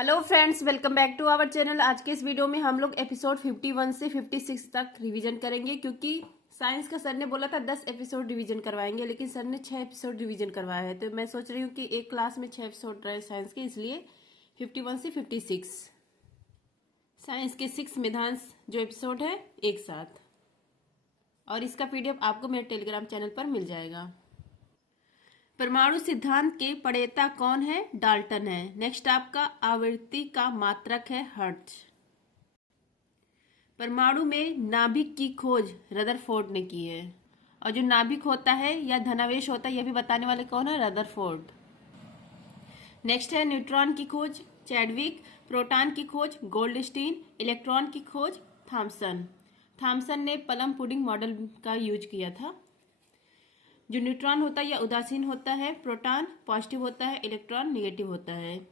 Hello friends, welcome back to our channel. आज के इस वीडियो में हम लोग एपिसोड 51 से 56 तक रिवीजन करेंगे, क्योंकि साइंस का सर ने बोला था 10 एपिसोड रिवीजन करवाएंगे, लेकिन सर ने 6 एपिसोड रिवीजन करवाया है। तो मैं सोच रही हूँ कि एक क्लास में 6 एपिसोड रहे साइंस के, इसलिए 51 से 56 साइंस के 6 मेधांश जो एपिसोड है एक साथ। और इसका पीडीएफ आपको मेरे टेलीग्राम चैनल पर मिल जाएगा। परमाणु सिद्धांत के प्रणेता कौन है? डाल्टन है। नेक्स्ट आपका आवृत्ति का मात्रक है हर्ट्ज। परमाणु में नाभिक की खोज रदरफोर्ड ने की है। और जो नाभिक होता है या धनावेश होता है, यह भी बताने वाले कौन है? रदरफोर्ड। नेक्स्ट है न्यूट्रॉन की खोज चैडविक, प्रोटॉन की खोज गोल्डस्टीन, इलेक्ट्रॉन की खोज थॉमसन। थॉमसन ने प्लम पुडिंग मॉडल का यूज किया था। जो न्यूट्रॉन होता है या उदासीन होता है, प्रोटॉन पॉजिटिव होता है, इलेक्ट्रॉन निगेटिव होता है।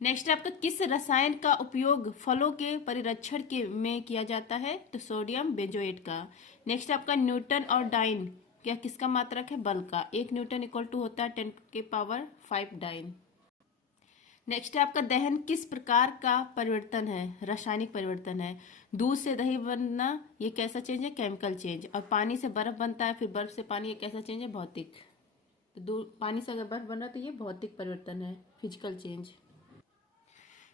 नेक्स्ट आपका किस रसायन का उपयोग फलों के परिरक्षण के में किया जाता है? तो सोडियम बेंजोएट का। नेक्स्ट आपका न्यूटन और डाइन क्या किसका मात्रक है? बल का। 1 न्यूटन इक्वल टू होता है 10 के पावर 5 डाइन। नेक्स्ट आपका दहन किस प्रकार का परिवर्तन है? रासायनिक परिवर्तन है। दूध से दही बनना ये कैसा चेंज है? Chemical change. और पानी से बर्फ बनता है, फिर बर्फ से पानी, ये कैसा चेंज है? भौतिक। तो पानी से अगर बर्फ बन रहा है तो ये भौतिक परिवर्तन है, फिजिकल चेंज।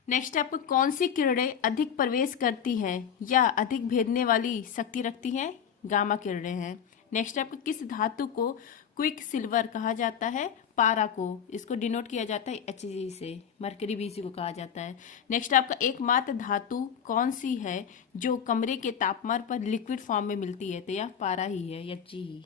नेक्स्ट आपको कौन सी किरणें अधिक प्रवेश करती हैं या अधिक भेदने वाली शक्ति रखती हैं? गामा किरणें हैं। नेक्स्ट आपको किस धातु को क्विक सिल्वर कहा जाता है? पारा को। इसको डिनोट किया जाता है Hg से। मरकरी भी इसी को कहा जाता है। नेक्स्ट आपका एकमात्र धातु कौन सी है जो कमरे के तापमान पर लिक्विड फॉर्म में मिलती है? तो यह पारा ही है, Hg ही।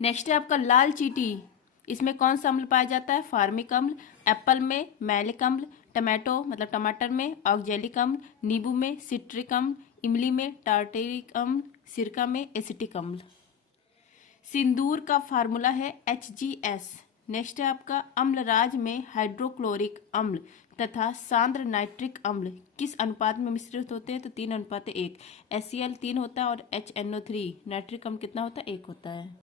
नेक्स्ट है आपका लाल चींटी, इसमें कौन सा अम्ल पाया जाता है? फार्मिक अम्ल। एप्पल में मैलिक अम्ल, टमाटो मतलब टमाटर में ऑक्जेलिक अम्ल, नींबू में सिट्रिक अम्ल, इमली में टार्टेरिक अम्ल, सिरका में एसिटिक अम्ल। सिंदूर का फार्मूला है HgS। नेक्स्ट है आपका अम्लराज में हाइड्रोक्लोरिक अम्ल तथा सांद्र नाइट्रिक अम्ल किस अनुपात में मिश्रित होते हैं? तो 3:1। HCl 3 होता है और HNO3 नाइट्रिक अम्ल कितना होता है? 1 होता है।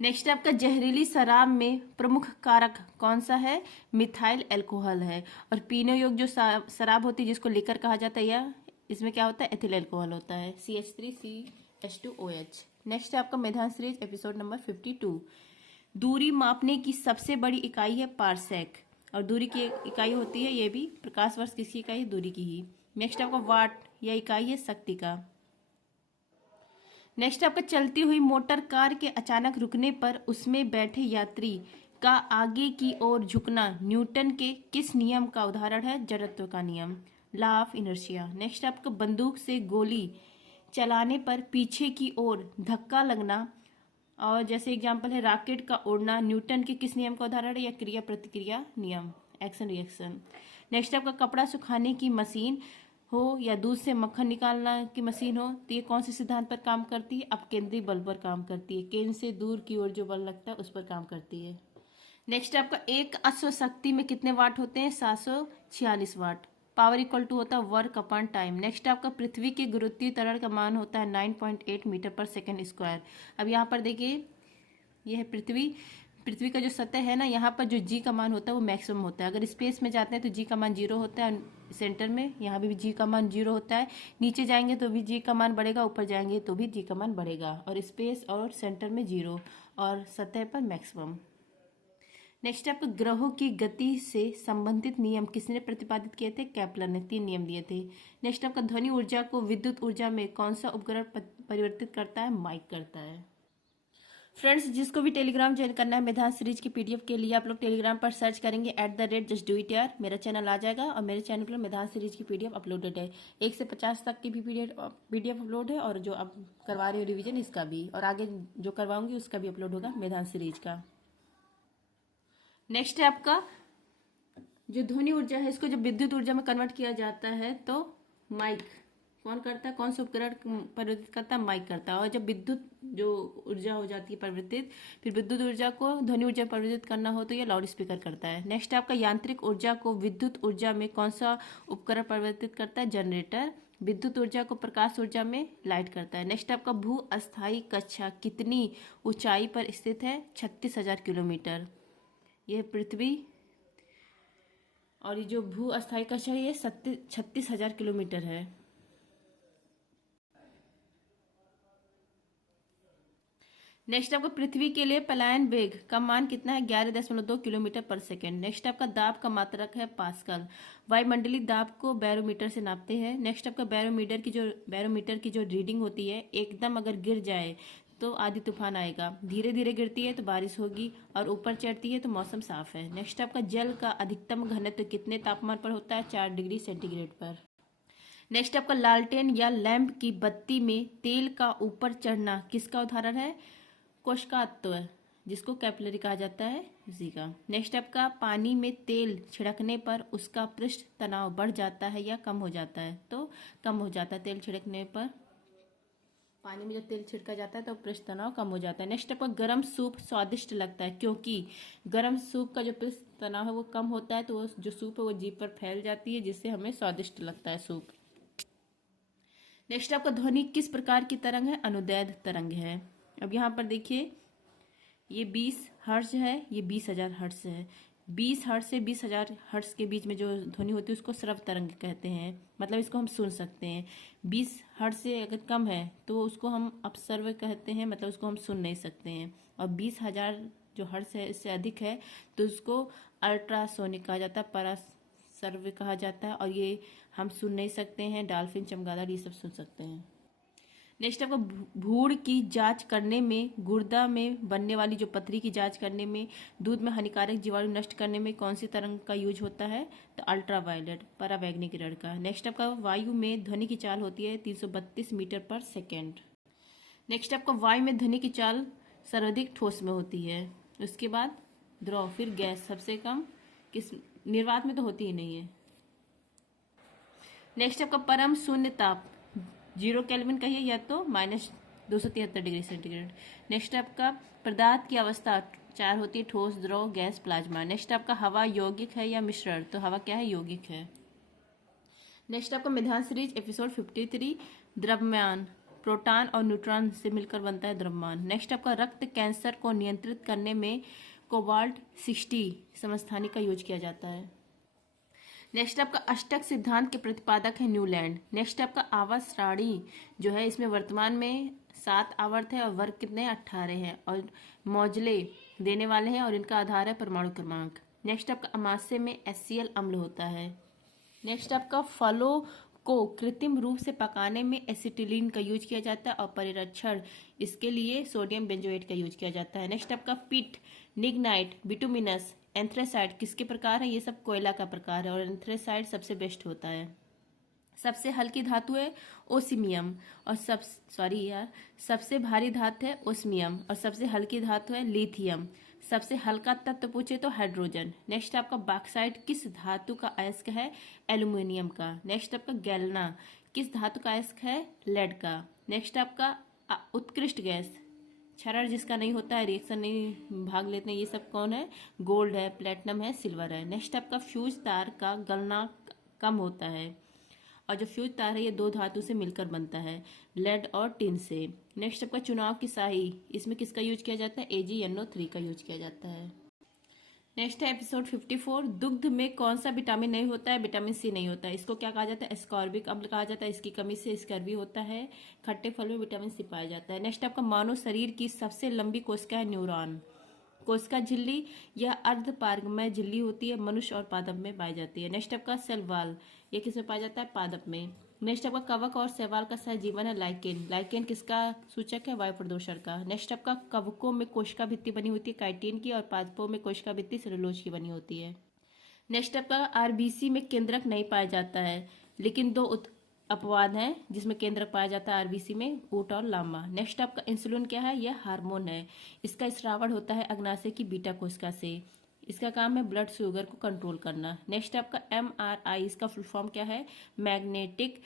नेक्स्ट आपका जहरीली शराब में प्रमुख कारक कौन सा है? मिथाइल अल्कोहल है। और पीने योग्य जो शराब होती है जिसको लिकर कहा जाता है, या इसमें क्या होता है? एथिल अल्कोहल होता है, CH3CH2OH। नेक्स्ट है आपका मेधांश सीरीज एपिसोड नंबर 52। दूरी मापने की सबसे बड़ी इकाई है पारसेक। और दूरी की इकाई होती है, ये भी प्रकाश वर्ष किसकी इकाई है? दूरी की ही। नेक्स्ट आपका वाट, यह इकाई है शक्ति का। नेक्स्ट आपका चलती हुई मोटर कार के अचानक रुकने पर उसमें बैठे यात्री का आगे की ओर झुकना न्यूटन के किस नियम का उदाहरण है? जड़त्व का नियम, लॉ ऑफ इनर्शिया। नेक्स्ट आपका बंदूक से गोली चलाने पर पीछे की ओर धक्का लगना, और जैसे एग्जांपल है रॉकेट का उड़ना, न्यूटन के किस नियम का उदाहरण है? या क्रिया प्रतिक्रिया नियम, एक्शन रिएक्शन। नेक्स्ट आपका कपड़ा सुखाने की मशीन हो या दूध से मक्खन निकालना की मशीन हो, तो ये कौन से सिद्धांत पर काम करती है? अपकेंद्री बल पर काम करती है। केंद्र से दूर की ओर जो बल लगता है उस पर काम करती है। नेक्स्ट आपका एक अश्व शक्ति में कितने वाट होते हैं? 746 वाट। पावर इक्वल टू होता है वर्क अपॉन टाइम। नेक्स्ट आपका पृथ्वी के गुरुत्वीय त्वरण का मान होता है 9.8 मीटर पर सेकेंड स्क्वायर। अब यहाँ पर देखिए, यह है पृथ्वी का जो सतह है ना, यहाँ पर जो जी का मान होता है वो मैक्सिमम होता है। अगर स्पेस में जाते हैं तो जी का मान 0 होता है, सेंटर में यहाँ भी जी का मान 0 होता है। नीचे जाएंगे तो भी जी का मान बढ़ेगा, ऊपर जाएंगे तो भी जी का मान बढ़ेगा। और स्पेस और सेंटर में 0 और सतह पर मैक्सिमम। नेक्स्ट आपको ग्रहों की गति से संबंधित नियम किसने प्रतिपादित किए थे? केपलर ने 3 नियम दिए थे। नेक्स्ट आपका ध्वनि ऊर्जा को विद्युत ऊर्जा में कौन सा उपकरण परिवर्तित करता है? माइक करता है। फ्रेंड्स, जिसको भी टेलीग्राम ज्वाइन करना है मेधांश सीरीज की पीडीएफ के लिए, आप लोग टेलीग्राम पर सर्च करेंगे @just do it यार, मेरा चैनल आ जाएगा। और मेरे चैनल पर मेधांश सीरीज की पीडीएफ अपलोडेड है। 1 से 50 तक की भी पीडीएफ अपलोड है, और जो अब करवा रही हूँ रिविजन इसका भी, और आगे जो करवाऊंगी उसका भी अपलोड होगा मेधांश सीरीज का। नेक्स्ट है आपका जो ध्वनि ऊर्जा है, इसको जब विद्युत ऊर्जा में कन्वर्ट किया जाता है तो माइक कौन करता है? कौन सा उपकरण परिवर्तित करता है? माइक करता है। और जब विद्युत जो ऊर्जा हो जाती है परिवर्तित, फिर विद्युत ऊर्जा को ध्वनि ऊर्जा में परिवर्तित करना हो तो ये लाउड स्पीकर करता है। नेक्स्ट आपका यांत्रिक ऊर्जा को विद्युत ऊर्जा में कौन सा उपकरण परिवर्तित करता है? जनरेटर। विद्युत ऊर्जा को प्रकाश ऊर्जा में लाइट करता है। नेक्स्ट आपका भू अस्थायी कक्षा कितनी ऊंचाई पर स्थित है? 36,000 किलोमीटर। यह पृथ्वी और ये जो भू अस्थायी कक्षा है ये 36,000 किलोमीटर है। नेक्स्ट आपका पृथ्वी के लिए पलायन वेग का मान कितना है? 11.2 किलोमीटर पर सेकेंड। नेक्स्ट आपका दाब का मात्रक है पास्कल। वायुमंडलीय दाब को बैरोमीटर से नापते हैं। नेक्स्ट आपका बैरोमीटर की जो रीडिंग होती है, एकदम अगर गिर जाए तो आधी तूफान आएगा, धीरे धीरे गिरती है तो बारिश होगी, और ऊपर चढ़ती है तो मौसम साफ है। नेक्स्ट आपका जल का अधिकतम घनत्व कितने तापमान पर होता है? 4 डिग्री सेंटीग्रेड पर। नेक्स्ट आपका लालटेन या लैंप की बत्ती में तेल का ऊपर चढ़ना किसका उदाहरण है? कोशकात्व, जिसको कैपिलरी कहा जाता है, उसी का। नेक्स्ट आपका पानी में तेल छिड़कने पर उसका पृष्ठ तनाव बढ़ जाता है या कम हो जाता है? तो कम हो जाता है। तेल छिड़कने पर पानी में जब तेल छिड़का जाता है तो पृष्ठ तनाव कम हो जाता है। नेक्स्ट आपका गर्म सूप स्वादिष्ट लगता है क्योंकि गर्म सूप का जो पृष्ठ तनाव है वो कम होता है, तो वो जो सूप है वो जीभ पर फैल जाती है, जिससे हमें स्वादिष्ट लगता है सूप। नेक्स्ट आपका ध्वनि किस प्रकार की तरंग है? अनुदैर्ध्य तरंग है। अब यहाँ पर देखिए, ये 20 हर्ट्ज है, ये 20,000 हर्ट्ज है। 20 हर्ट्ज से 20,000 हर्ट्ज के बीच में जो ध्वनि होती है उसको श्रव्य तरंग कहते हैं, मतलब इसको हम सुन सकते हैं। 20 हर्ट्ज से अगर कम है तो उसको हम अपश्रव्य कहते हैं, मतलब उसको हम सुन नहीं सकते हैं। और 20,000 जो हर्ट्ज है इससे अधिक है तो उसको अल्ट्रासोनिक कहा जाता है, पराश्रव्य कहा जाता है, और ये हम सुन नहीं सकते हैं। डॉल्फिन, चमगादड़, ये सब सुन सकते हैं। नेक्स्ट आपको भूड़ की जांच करने में, गुर्दा में बनने वाली जो पथरी की जांच करने में, दूध में हानिकारक जीवाणु नष्ट करने में कौन सी तरंग का यूज होता है? तो अल्ट्रावायलेट, परावैंगनिक किरण का। नेक्स्ट आपका वायु में ध्वनि की चाल होती है 332 मीटर पर सेकेंड। नेक्स्ट आपका वायु में ध्वनि की चाल सर्वाधिक ठोस में होती है, उसके बाद द्रव, फिर गैस, सबसे कम किस निर्वात में तो होती ही नहीं है। नेक्स्ट आपका परम शून्य ताप 0 केल्विन कहिए या तो -273 डिग्री सेंटीग्रेड। नेक्स्ट आपका पदार्थ की अवस्था 4 होती है, ठोस, द्रव, गैस, प्लाज्मा। नेक्स्ट आपका हवा यौगिक है या मिश्रण? तो हवा क्या है? यौगिक है। नेक्स्ट आपका मिधान सीरीज एपिसोड 53, द्रव्यमान प्रोटॉन और न्यूट्रॉन से मिलकर बनता है द्रव्यमान। नेक्स्ट आपका रक्त कैंसर को नियंत्रित करने में कोबाल्ट 60 समस्थानिक का यूज किया जाता है। नेक्स्ट आपका अष्टक सिद्धांत के प्रतिपादक है न्यूलैंड। नेक्स्ट आपका आवर्त सारणी जो है इसमें वर्तमान में 7 आवर्त है और वर्ग कितने? 18 हैं, और मौजले देने वाले हैं और इनका आधार है परमाणु क्रमांक। नेक्स्ट आपका अमाशय में HCl अम्ल होता है। नेक्स्ट आपका फलों को कृत्रिम रूप से पकाने में एसिटिलीन का यूज किया जाता है और परिरक्षण इसके लिए सोडियम बेंजोएट का यूज किया जाता है। नेक्स्ट आपका पिट, निग्नाइट, बिटुमिनस, एंथ्रेसाइड किसके प्रकार है? ये सब कोयला का प्रकार है, और एंथ्रेसाइड सबसे बेस्ट होता है। सबसे हल्की धातु है ओसिमियम, और सबसे भारी धातु है ओस्मियम, और सबसे हल्की धातु है लिथियम। सबसे हल्का तत्व पूछे तो हाइड्रोजन। नेक्स्ट आपका बॉक्साइट किस धातु का अयस्क है? एल्यूमिनियम का। नेक्स्ट आपका गैल्ना किस धातु का अयस्क है? लेड का। नेक्स्ट आपका उत्कृष्ट गैस, क्षरण जिसका नहीं होता है, रिएक्शन नहीं भाग लेते हैं, ये सब कौन है? गोल्ड है, प्लेटिनम है, सिल्वर है। नेक्स्ट आपका फ्यूज तार का गलना कम होता है, और जो फ्यूज तार है ये 2 धातु से मिलकर बनता है, लेड और टिन से। नेक्स्ट आपका चुनाव की स्याही, इसमें किसका यूज किया जाता है? AgNO3 का यूज किया जाता है। नेक्स्ट है एपिसोड 54, दुग्ध में कौन सा विटामिन नहीं होता है? विटामिन सी नहीं होता है। इसको क्या कहा जाता है? एस्कॉर्बिक अम्ल कहा जाता है। इसकी कमी से स्कर्वी होता है। खट्टे फल में विटामिन सी पाया जाता है। नेक्स्ट आपका मानव शरीर की सबसे लंबी कोशिका है न्यूरॉन। कोशिका झिल्ली या अर्धपारगमय झिल्ली होती है, मनुष्य और पादप में पाई जाती है। नेक्स्ट आपका सेल वॉल, ये किसमें पाया जाता है? पादप में। नेक्स्ट आपका कवक और शैवाल का सहजीवन है लाइकेन। लाइकेन किसका सूचक है? वायु प्रदूषण का। नेक्स्ट आपका कवकों में कोशिका भित्ति बनी होती है काइटिन की, और पादपों में कोशिका भित्ति सेलुलोज की बनी होती है। नेक्स्ट आपका RBC में केंद्रक नहीं पाया जाता है, लेकिन 2 अपवाद हैं जिसमें केंद्रक पाया जाता है RBC में, ऊट और लामा। नेक्स्ट आपका इंसुलिन क्या है? यह हार्मोन है। इसका स्रावण होता है अग्नाशय की बीटा कोशिका से। इसका काम है ब्लड शुगर को कंट्रोल करना। नेक्स्ट आपका MRI, इसका फुल फॉर्म क्या है? Magnetic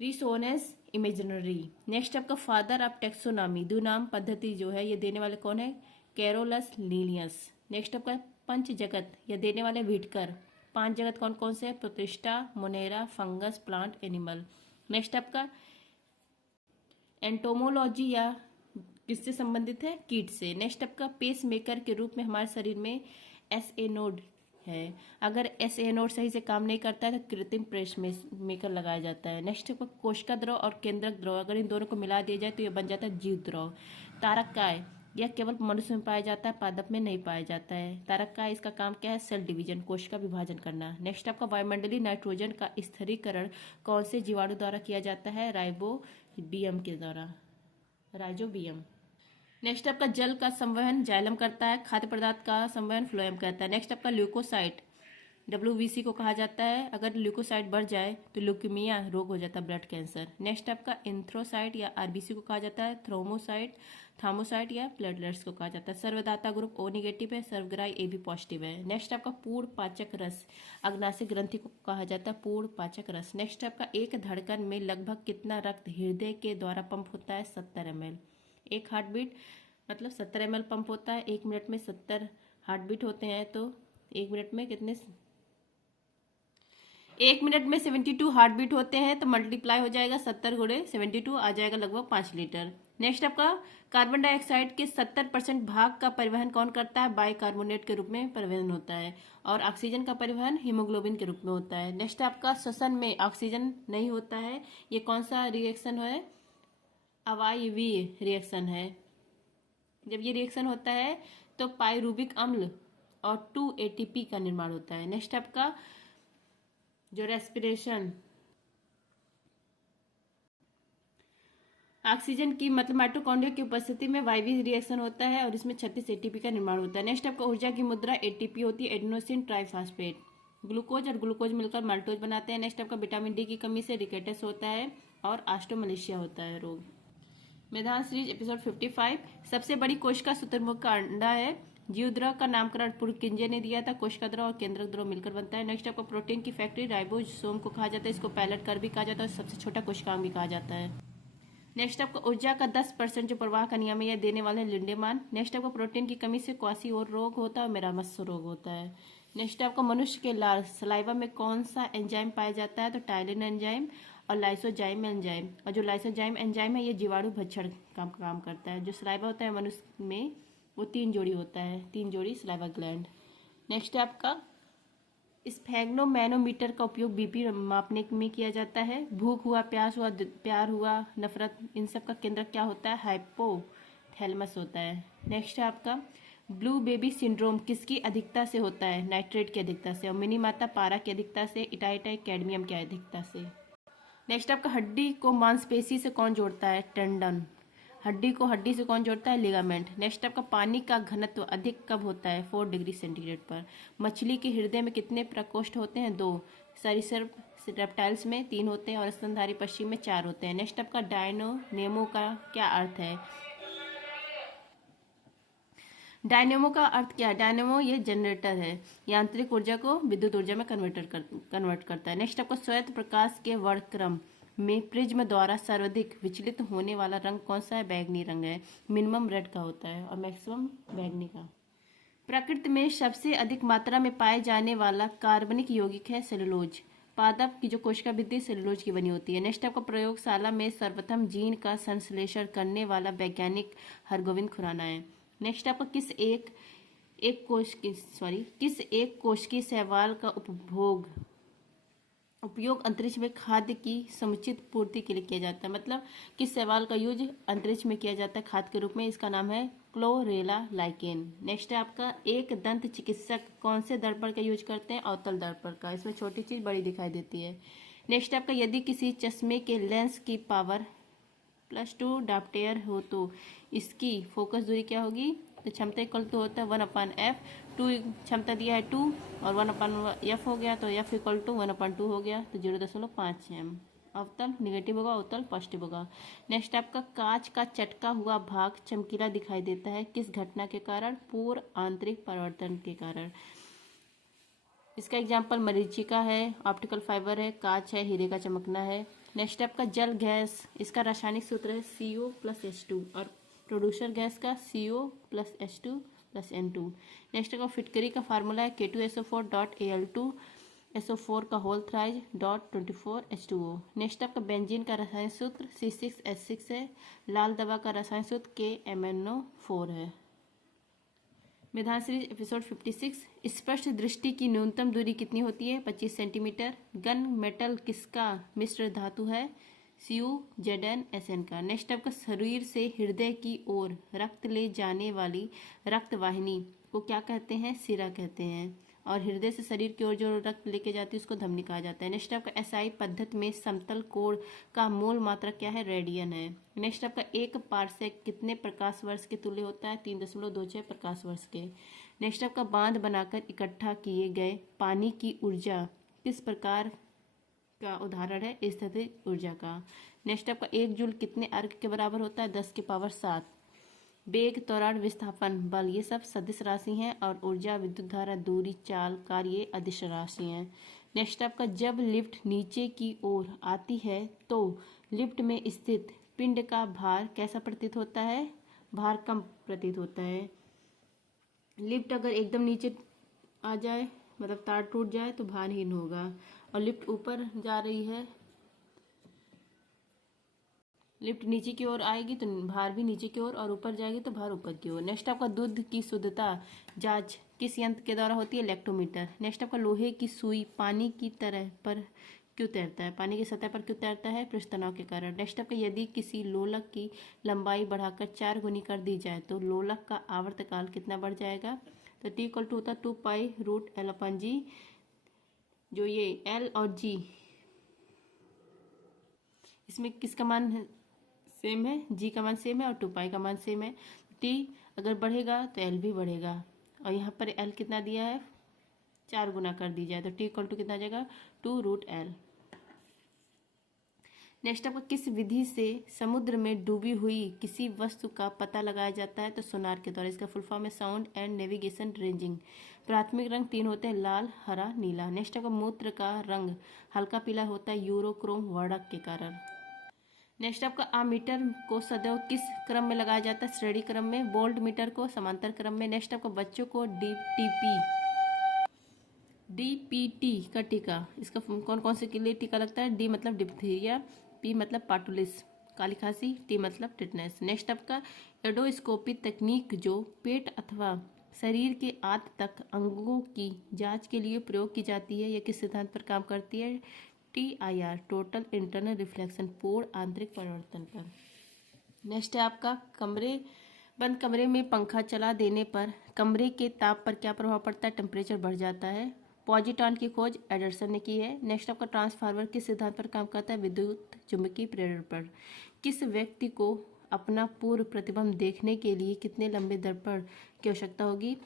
resonance imaginary. नेक्स्ट आपका फादर ऑफ टेक्सोनॉमी, दुनाम पद्धति जो है ये देने वाले कौन है? Carolus Linnaeus. नेक्स्ट आपका पंच जगत, यह देने वाले व्हिटकर। 5 जगत कौन कौन से है? Protista, Monera, fungus, plant, animal. Next आपका एंटोमोलॉजी किससे संबंधित है? कीट से। नेक्स्ट आपका पेस मेकर के रूप में हमारे शरीर में एस ए नोड है। अगर एस ए नोड सही से काम नहीं करता है तो कृत्रिम प्रेस मेकर लगाया जाता है। नेक्स्ट कोशिका द्रव और केंद्रक द्रव, अगर इन दोनों को मिला दिया जाए तो ये बन जाता है जीव द्रव। तारककाय, यह केवल मनुष्य में पाया जाता है, पादप में नहीं पाया जाता है। तारककाय, इसका काम क्या है? सेल डिवीजन, कोश का विभाजन करना। नेक्स्ट आपका वायुमंडलीय नाइट्रोजन का स्थिरीकरण कौन से जीवाणु द्वारा किया जाता है? राइजोबियम के द्वारा, राइजोबियम। नेक्स्ट आपका जल का संवहन जाइलम करता है, खाद्य पदार्थ का संवहन फ्लोएम करता है। नेक्स्ट आपका ल्यूकोसाइट, WBC को कहा जाता है। अगर ल्यूकोसाइट बढ़ जाए तो ल्यूकीमिया रोग हो जाता है, ब्लड कैंसर। नेक्स्ट आपका एंथ्रोसाइट या RBC को कहा जाता है। थ्रोमोसाइट, थामोसाइट या प्लेटलेट्स को कहा जाता है। सर्वदाता ग्रुप O नेगेटिव है, सर्वग्राही AB पॉजिटिव है। नेक्स्ट आपका पूर्ण पाचक रस, अग्नाशय ग्रंथि को कहा जाता है पूर्ण पाचक रस। नेक्स्ट आपका एक धड़कन में लगभग कितना रक्त हृदय के द्वारा पंप होता है? 70 ml। एक हार्ट बीट मतलब 70 ml पंप होता है। 1 मिनट में 70 हार्ट बीट होते हैं, तो 1 मिनट में कितने? 1 मिनट में 72 हार्ट बीट होते हैं, तो मल्टीप्लाई हो जाएगा 70 गुणे 72, आ जाएगा लगभग 5 लीटर। नेक्स्ट आपका कार्बन डाइऑक्साइड के 70% भाग का परिवहन कौन करता है? बाइकार्बोनेट के रूप में परिवहन होता है। और ऑक्सीजन का परिवहन हीमोग्लोबिन के रूप में होता है। नेक्स्ट आपका श्वसन में ऑक्सीजन नहीं होता है, ये कौन सा रिएक्शन है? अवायवीय रिएक्शन है। जब ये रिएक्शन होता है तो पाइरूबिक अम्ल और 2 ATP का निर्माण होता है। नेक्स्ट आपका जो रेस्पिरेशन, ऑक्सीजन की मतलब माइटोकॉन्ड्रिया की उपस्थिति में वायवीय रिएक्शन होता है और इसमें 36 ATP का निर्माण होता है। नेक्स्ट आपका ऊर्जा की मुद्रा ATP होती है, एडेनोसिन ट्राइफॉस्फेट। ग्लूकोज और ग्लूकोज मिलकर माल्टोज बनाते हैं। नेक्स्ट आपका विटामिन D की कमी से रिकेटस होता है और ऑस्टियोमलेशिया होता है रोग। मैदान सीरीज एपिसोड 55। सबसे बड़ी कोशिका शुतुरमुर्ग का अंडा है। जीवद्रव का नामकरण पुरकिंजे ने दिया था। कोशिका द्रव और केंद्रक द्रव मिलकर बनता है। नेक्स्ट आपको प्रोटीन की फैक्ट्री राइबोसोम को कहा जाता है। इसको पैलेट कर भी कहा जाता है और सबसे छोटा कोशिकांग भी कहा जाता है। नेक्स्ट आपको ऊर्जा का 10% जो प्रवाह का नियम है यह देने वाले लिंडेमान। नेक्स्ट आपको प्रोटीन की कमी से क्वासी और रोग होता है और मेरामस रोग होता है। नेक्स्ट आपको मनुष्य के लार सलाइवा में कौन सा एंजाइम पाया जाता है? तो टाइलिन एंजाइम और लाइसोजाइम एंजाइम। और जो लाइसोजाइम एंजाइम है ये जीवाणु भक्षण का काम करता है। जो सलाइवा होता है मनुष्य में वो 3 जोड़ी होता है, 3 जोड़ी सलाइवा ग्लैंड। नेक्स्ट है आपका स्फैग्नोमैनोमीटर का उपयोग BP मापने में किया जाता है। भूख हुआ, प्यास हुआ, प्यार हुआ, नफरत, इन सब का केंद्र क्या होता है? हाइपोथैलेमस होता है। नेक्स्ट है आपका ब्लू बेबी सिंड्रोम किसकी अधिकता से होता है? नाइट्रेट की अधिकता से। और मिनी माता पारा की अधिकता से, इटाइटाई कैडमियम की अधिकता से। नेक्स्ट आपका हड्डी को मांसपेशी से कौन जोड़ता है? टेंडन। हड्डी को हड्डी से कौन जोड़ता है? लिगामेंट। नेक्स्ट आपका पानी का घनत्व अधिक कब होता है? 4 डिग्री सेंटीग्रेड पर। मछली के हृदय में कितने प्रकोष्ठ होते हैं? 2। सरीसृप रेप्टाइल्स में 3 होते हैं और स्तनधारी पक्षी में 4 होते हैं। नेक्स्ट आपका डायनोनेमो का क्या अर्थ है? डायनेमो का अर्थ क्या है? डायनेमो ये जनरेटर है, यांत्रिक ऊर्जा को विद्युत ऊर्जा में कन्वर्ट करता है। नेक्स्ट आपको श्वेत प्रकाश के वर्णक्रम में प्रिज्म द्वारा सर्वाधिक विचलित होने वाला रंग कौन सा है? बैगनी रंग है। मिनिमम रेड का होता है और मैक्सिमम बैगनी का। प्रकृति में सबसे अधिक मात्रा में पाए जाने वाला कार्बनिक यौगिक है सेलुलोज। पादप की जो कोशिका भित्ति सेलुलोज की बनी होती है। नेक्स्ट आपका प्रयोगशाला में सर्वप्रथम जीन का संश्लेषण करने वाला वैज्ञानिक हरगोविंद खुराना है। नेक्स्ट आपका किस एक कोश की शैवाल का उपयोग अंतरिक्ष में खाद्य की समुचित पूर्ति के लिए किया जाता है। मतलब किस शैवाल का यूज अंतरिक्ष में किया जाता है खाद्य के रूप में? इसका नाम है क्लोरेला लाइकेन। नेक्स्ट है आपका एक दंत चिकित्सक कौन से दर्पण का यूज करते हैं? अवतल दर्पण का। इसमें छोटी चीज बड़ी दिखाई देती है। नेक्स्ट आपका यदि किसी चश्मे के लेंस की पावर +2 डाप्टेयर हो तो इसकी फोकस दूरी क्या होगी? तो क्षमता इक्वल टू होता है 1/f। 2 क्षमता दिया है 2 और 1/f हो गया तो f इक्वल टू 1/2 हो गया तो 0.5 m। अवतल निगेटिव होगा, अवतल पॉजिटिव होगा। नेक्स्ट आपका कांच का चटका हुआ भाग चमकीला दिखाई देता है किस घटना के कारण? पूर्ण आंतरिक परिवर्तन के कारण। इसका एग्जाम्पल मरीचिका है, ऑप्टिकल फाइबर है, कांच है, हीरे का चमकना है। नेक्स्ट आपका जल गैस, इसका रासायनिक सूत्र है CO+H2 और प्रोड्यूसर गैस का CO+H2+N2। नेक्स्ट आपका फिटकरी का फार्मूला है K2SO4.Al2SO4 का होल थ्राइज .24H2O। नेक्स्ट आपका बेंजीन का रासायनिक सूत्र C6H6 है। लाल दवा का रासायनिक सूत्र KMnO4 है। मेधाश्री एपिसोड 56। स्पष्ट दृष्टि की न्यूनतम दूरी कितनी होती है? 25 सेंटीमीटर। गन मेटल किसका मिश्र धातु है? CuZnSn का। नेक्स्ट आपका शरीर से हृदय की ओर रक्त ले जाने वाली रक्त वाहिनी को क्या कहते हैं? सिरा कहते हैं। और हृदय से शरीर की ओर जो रक्त लेके जाती है उसको धमनी कहा जाता है। नेक्स्ट आपका SI पद्धति में समतल कोण का मोल मात्रक क्या है? रेडियन है। नेक्स्ट आपका एक पारसेक कितने प्रकाश वर्ष के तुल्य होता है? 3.26 प्रकाश वर्ष के। नेक्स्ट आपका बांध बनाकर इकट्ठा किए गए पानी की ऊर्जा किस प्रकार का उदाहरण है? स्थितिज ऊर्जा का। नेक्स्ट आपका 1 जूल कितने अर्क के बराबर होता है? 10 की पावर 7। वेग, त्वरण, विस्थापन, बल ये सब सदिश राशि हैं और ऊर्जा, विद्युत धारा, दूरी, चाल, कार्य ये अदिश राशि हैं। नेक्स्ट आपका जब लिफ्ट नीचे की ओर आती है तो लिफ्ट में स्थित पिंड का भार कैसा प्रतीत होता है? भार कम प्रतीत होता है। लिफ्ट अगर एकदम नीचे आ जाए मतलब तार टूट जाए तो भारहीन होगा, और लिफ्ट ऊपर जा रही है, लिफ्ट नीचे की ओर आएगी तो भार भी नीचे की ओर, और ऊपर जाएगी तो भार ऊपर की ओर। नेक्स्ट आपका दूध की शुद्धता जांच किस यंत्र के द्वारा होती है? इलेक्ट्रोमीटर। नेक्स्ट आपका लोहे की सुई पानी की तरह पर क्यों तैरता है? पानी की सतह पर क्यों तैरता है? पृष्ठ तनाव के कारण। नेक्स्ट आपका यदि किसी लोलक की लंबाई बढ़ाकर 4 गुनी कर दी जाए तो लोलक का आवर्तकाल कितना बढ़ जाएगा? तो T इक्वल टू होता है 2π√L/G। जो ये L और G इसमें किसका मान सेम है? G का मान सेम है और 2π का मान सेम है। T अगर बढ़ेगा तो L भी बढ़ेगा, और यहाँ पर L कितना दिया है? 4 गुना कर दी जाए तो T इक्वल टू कितना आ जाएगा? 2√L। नेक्स्ट आपका किस विधि से समुद्र में डूबी हुई किसी वस्तु का पता लगाया जाता है? तो सोनार के द्वारा। इसका फुल फॉर्म है साउंड एंड नेविगेशन रेंजिंग। प्राथमिक रंग 3 होते हैं, लाल, हरा, नीला। नेक्स्ट आपका मूत्र का रंग हल्का पीला होता है यूरोक्रोम वर्णक के कारण। नेक्स्ट आपका आमीटर को सदैव किस क्रम में लगाया जाता है? श्रेणी क्रम में। वोल्ट मीटर को समांतर क्रम में। नेक्स्ट आपका बच्चों को DPT का टीका, इसका कौन कौन से के लिए टीका लगता है? D मतलब डिप्थीरिया, P मतलब पाटुलिस काली खांसी, T मतलब टिटनेस। नेक्स्ट आपका एडोस्कोपी तकनीक जो पेट अथवा शरीर के आंत तक अंगों की जांच के लिए प्रयोग की जाती है, यह किस सिद्धांत पर काम करती है? TIR टोटल इंटरनल रिफ्लेक्शन, पूर्ण आंतरिक परिवर्तन पर। नेक्स्ट है आपका बंद कमरे में पंखा चला देने पर कमरे के ताप पर क्या प्रभाव पड़ता है? टेम्परेचर बढ़ जाता है। पॉजिट्रॉन की खोज एडरसन ने की है। नेक्स्ट आपका ट्रांसफार्मर किस सिद्धांत पर काम करता है? विद्युत चुंबकीय प्रेरण पर। किस व्यक्ति को अपना पूर्व प्रतिबिंब देखने के लिए कितने लंबे दर्पण की आवश्यकता होगी?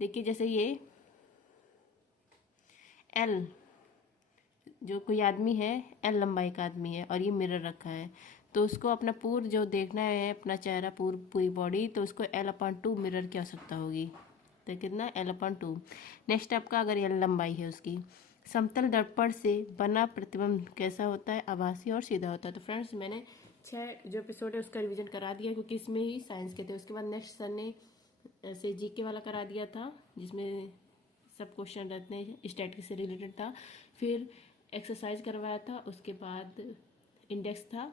देखिए जैसे ये L जो कोई आदमी है, L लंबाई का आदमी है और ये मिरर रखा है, तो उसको अपना पूर्व जो देखना है अपना चेहरा पूरी बॉडी, तो उसको L/2 मिरर की आवश्यकता होगी। तो कितना? L/2। नेक्स्ट आपका अगर L लंबाई है उसकी। समतल दर्पण से बना प्रतिबिंब कैसा होता है? आभासी और सीधा होता है। तो फ्रेंड्स मैंने 6 जो एपिसोड है उसका रिवीजन करा दिया क्योंकि इसमें ही साइंस के थे। उसके बाद नेक्स्ट सर ने ऐसे GK वाला करा दिया था जिसमें सब क्वेश्चन रहते हैं, स्टैटिस्टिक्स से रिलेटेड था। फिर एक्सरसाइज करवाया था, उसके बाद इंडेक्स था,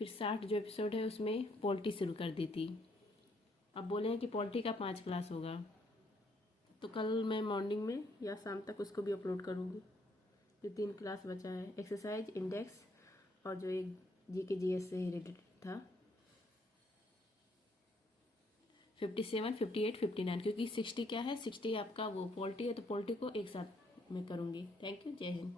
फिर 60 जो एपिसोड है उसमें पॉलिटी शुरू कर दी थी। अब बोले हैं कि पॉलिटी का 5 क्लास होगा, तो कल मैं मॉर्निंग में या शाम तक उसको भी अपलोड करूँगी। तो 3 क्लास बचा है, एक्सरसाइज, इंडेक्स और जो एक GK GS से रिलेटेड था 57, 58, 59, क्योंकि 60 क्या है? 60 आपका वो पॉलिटी है, तो पॉलिटी को एक साथ मैं करूँगी। थैंक यू, जय हिंद।